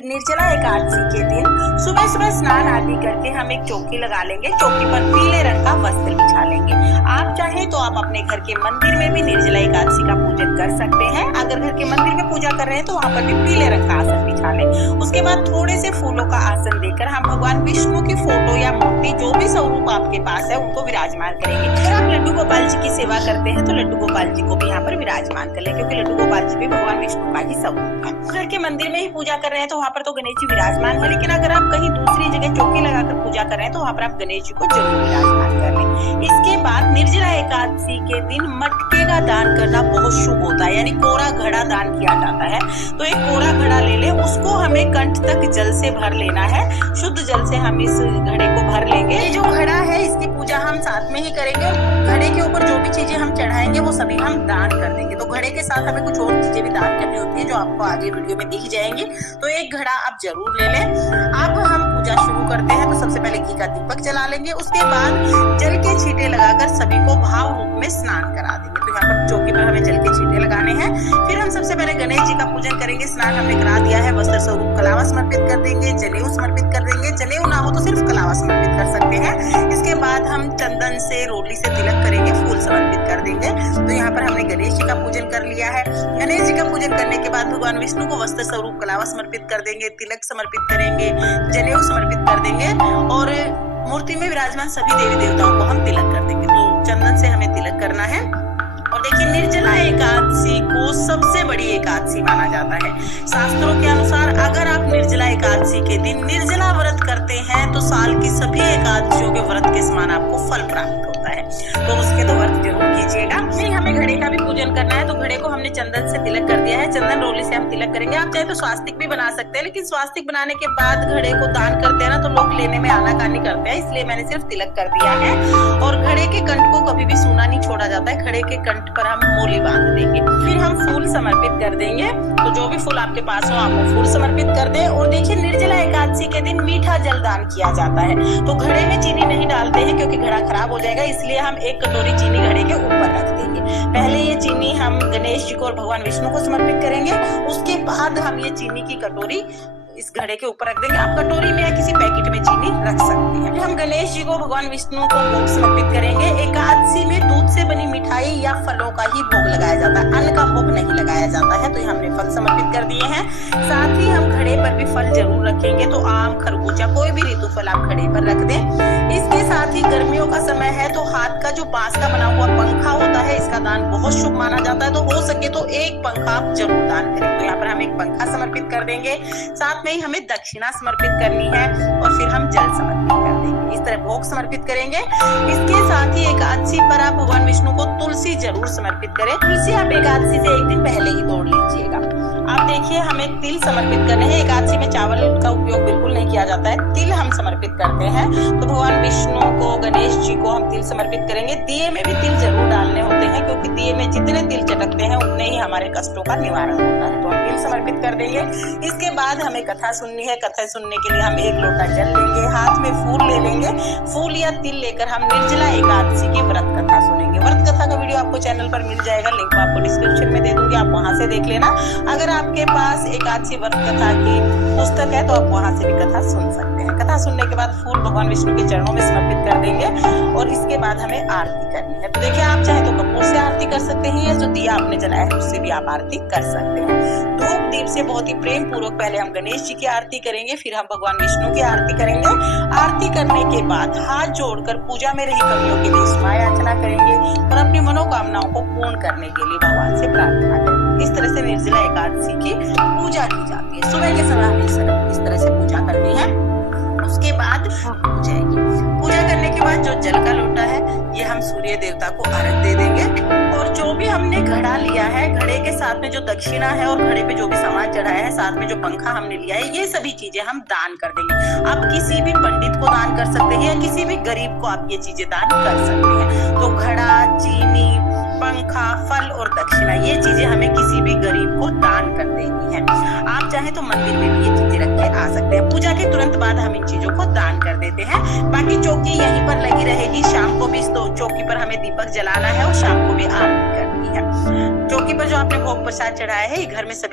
निर्जला एकादशी के दिन सुबह सुबह स्नान आदि करके हम एक चौकी लगा लेंगे। चौकी पर पीले रंग का वस्त्र बिछा लेंगे। आप चाहें तो आप अपने घर के मंदिर में भी निर्जला एकादशी का पूजन कर सकते हैं। अगर घर के मंदिर में पूजा कर रहे हैं तो वहाँ पर भी पीले रंग का आसन बिछा लें। उसके बाद थोड़े से फूलों का आसन देकर हम भगवान विष्णु की फोटो या मूर्ति जो भी स्वरूप आपके पास है उनको विराजमान करेंगे। अगर आप लड्डू गोपाल जी की सेवा करते हैं तो लड्डू गोपाल जी को भी यहाँ पर विराजमान कर लें, क्योंकि लड्डू गोपाल जी भी भगवान विष्णु का ही स्वरूप है। घर के मंदिर में ही पूजा कर रहे हैं तो वहाँ पर तो गणेश जी विराजमान है, लेकिन अगर आप कहीं दूसरी जगह चौकी लगाकर पूजा कर रहे हैं तो वहाँ पर आप गणेश जी को जरूर विराजमान कर लें। इसके बाद निर्जला एकादशी के दिन मटके का दान करना बहुत शुभ होता है, यानी कोरा घड़ा दान किया जाता है। तो एक कोरा घड़ा ले लें, उसको हमें कंठ तक जल से भर लेना है। शुद्ध जल से हम इस घड़े को भर लेंगे। ये जो घड़ा है इसकी पूजा हम साथ में ही करेंगे। घड़े के ऊपर जो भी चीजें हम चढ़ाएंगे वो सभी हम दान कर देंगे। तो घड़े के साथ हमें कुछ और चीजें भी दान करनी होती है जो आपको आगे वीडियो में दिख जाएंगी। तो एक घड़ा आप जरूर ले लें। अब हम पूजा शुरू करते हैं। तो सबसे पहले घी का दीपक जला लेंगे। उसके बाद जल के छींटे लगाकर सभी को भाव रूप में स्नान करा देंगे। तो यहाँ पर चौकी पर हमें जल के छींटे लगाने हैं। फिर हम सबसे पहले गणेश जी का पूजन करेंगे। स्नान हमने करा दिया है। वस्त्र स्वरूप कलावा समर्पित कर देंगे, जनेऊ समर्पित कर देंगे। जनेऊ ना हो तो सिर्फ कलावा समर्पित कर सकते हैं। इसके बाद हम चंदन से रोली से तिलक करेंगे, फूल समर्पित कर देंगे। तो यहाँ पर हमने गणेश जी का पूजन कर लिया है। गणेश जी का पूजन करने के बाद भगवान विष्णु को वस्त्र स्वरूप कलावा समर्पित कर देंगे, तिलक समर्पित करेंगे, जनेऊ समर्पित कर देंगे और मूर्ति में विराजमान सभी देवी देवताओं को हम तिलक कर देंगे। तो चंदन से हमें तिलक करना है। और देखिए, निर्जला एकादशी को सबसे बड़ी एकादशी माना जाता है। शास्त्रों के अनुसार अगर आप निर्जला एकादशी के दिन निर्जला व्रत करते हैं तो साल की सभी एकादशियों के व्रत के समान आपको फल प्राप्त होता है। तो उसके तो व्रत जरूर कीजिएगा। नहीं, हमें घड़े का भी पूजन करना है। तो घड़े को हमने चंदन से तिलक कर दिया है। चंदन रोली से हम तिलक करेंगे। आप चाहे तो स्वास्तिक भी बना सकते हैं, लेकिन स्वास्तिक बनाने के बाद घड़े को दान करते हैं ना तो लोग लेने में आनाकानी करते हैं, इसलिए मैंने सिर्फ तिलक कर दिया है। और घड़े के कंठ को कभी भी सूना नहीं छोड़ा जाता है। घड़े के कंठ पर हम मोली बांध देंगे। फिर हम फूल समर्पित कर देंगे। तो जो भी फूल आपके पास हो आप वो फूल समर्पित कर दें। और देखिए, निर्जला एकादशी के दिन मीठा जल दान किया जाता है। तो घड़े में चीनी नहीं डालते हैं क्योंकि घड़ा खराब हो जाएगा, इसलिए हम एक कटोरी चीनी घड़े के ऊपर रख देंगे। पहले ये चीनी हम गणेश जी को और भगवान विष्णु को समर्पित करेंगे। उसके बाद हम ये चीनी की कटोरी इस घड़े के ऊपर रख देंगे। आप कटोरी में या किसी पैकेट में चीनी रख सकते हैं। हम गणेश जी को भगवान विष्णु को भोग समर्पित करेंगे। एकादशी में दूध से बनी मिठाई या फलों का ही भोग लगाया जाता है, अन्न का भोग नहीं लगाया जाता है। तो ये हमने फल समर्पित कर दिए हैं। साथ ही हम घड़े पर भी फल जरूर रखेंगे। तो आम, खरबूजा, कोई भी ऋतु फल आप घड़े पर रख दें। इसके साथ ही गर्मियों का समय है तो हाथ का जो बांस का बना हुआ पंखा होता है इसका दान बहुत शुभ माना जाता है। तो हो सके तो एक पंखा आप जरूर दान करें। तो यहाँ पर हम एक पंखा समर्पित कर देंगे। साथ में ही हमें दक्षिणा समर्पित करनी है और फिर हम जल समर्पित कर देंगे। इस तरह भोग समर्पित करेंगे। इसके साथ ही एकादशी पर आप भगवान विष्णु को तुलसी जरूर समर्पित करें। तुलसी आप एकादशी से एक दिन पहले ही तोड़ लीजिएगा। आप देखिए, हमें तिल समर्पित करने हैं। एकादशी में चावल का उपयोग बिल्कुल नहीं किया जाता है, तिल हम समर्पित करते हैं। तो भगवान विष्णु को, गणेश जी को हम तिल समर्पित करेंगे। दिए में भी तिल जरूर डालने होते हैं, क्योंकि दिए में जितने तिल चटकते हैं उतने ही हमारे कष्टों का निवारण होता है। तो हम तिल समर्पित कर देंगे। इसके बाद हमें कथा सुननी है। कथा सुनने के लिए हम एक लोटा जल लेंगे, हाथ में फूल ले लेंगे। फूल या तिल लेकर हम निर्जला एकादशी की व्रत कथा सुनेंगे। व्रत कथा का वीडियो आपको चैनल पर मिल जाएगा, लिंक मैं आपको डिस्क्रिप्शन में दे दूंगी, आप वहां से देख लेना। अगर आपके पास एकादशी व्रत कथा की पुस्तक है तो आप वहां से भी कथा सुन सकते हैं। कथा सुनने के बाद फूल भगवान विष्णु के चरणों में समर्पित कर देंगे और इसके बाद हमें आरती करनी है। तो देखिए, आप चाहे तो कपूर से आरती कर सकते हैं या जो दिया आपने जलाया है उससे भी आप आरती कर सकते हैं। धूप दीप से बहुत ही प्रेम पूर्वक पहले हम गणेश जी की आरती करेंगे, फिर हम भगवान विष्णु की आरती करेंगे। आरती करने के बाद हाथ जोड़कर पूजा में रही कमियों के लिए क्षमा याचना करेंगे और अपनी मनोकामनाओं को पूर्ण करने के लिए भगवान से प्रार्थना करेंगे। इस तरह से निर्जला एकादशी की पूजा की जाती है। सुबह के समय हमें इस तरह से पूजा करनी है। उसके बाद हो जाएगी। पूजा करने के बाद जो जल का लोटा है ये हम सूर्य देवता को अर्घ दे देंगे। और जो भी हमने घड़ा लिया है, घड़े के साथ में जो दक्षिणा है और घड़े पे जो भी सामान चढ़ाया है, साथ में जो पंखा हमने लिया है, ये सभी चीजें हम दान कर देंगे। आप किसी भी पंडित को दान कर सकते हैं या किसी भी गरीब को आप ये चीजें दान कर सकते हैं। तो घड़ा, चीनी, पंखा, फल और दक्षिणा, ये चीजें हमें किसी भी गरीब को दान कर देनी है। आप चाहे तो मंदिर में भी ये चीजें रख के आ सकते हैं। पूजा के तुरंत बाद हम इन चीजों को दान कर देते हैं। बाकी चौकी यहीं पर लगी रहेगी। शाम को भी इस चौकी पर हमें दीपक जलाना है और शाम को भी आरती करनी है। चौकी पर जो आपने भोग प्रसाद चढ़ाया है, घर में सभी